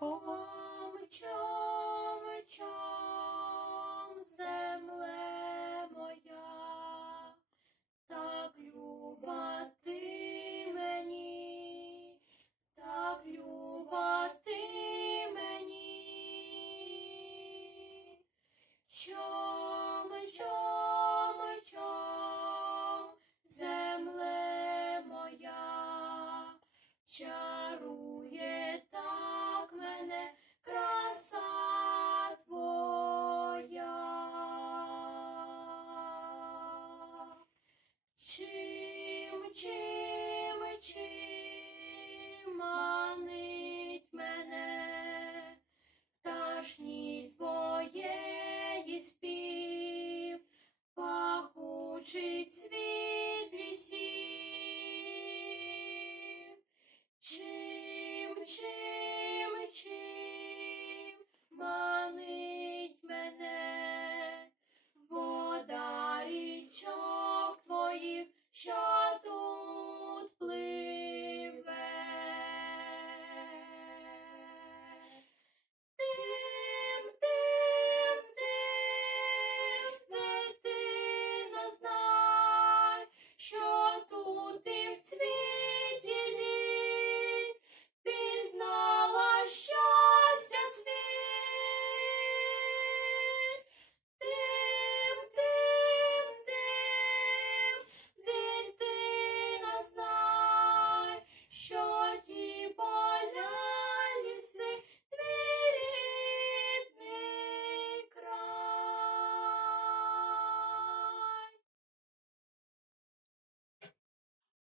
Мчом, мчом, моя, так люба ти мені, так люба мені. Cheese.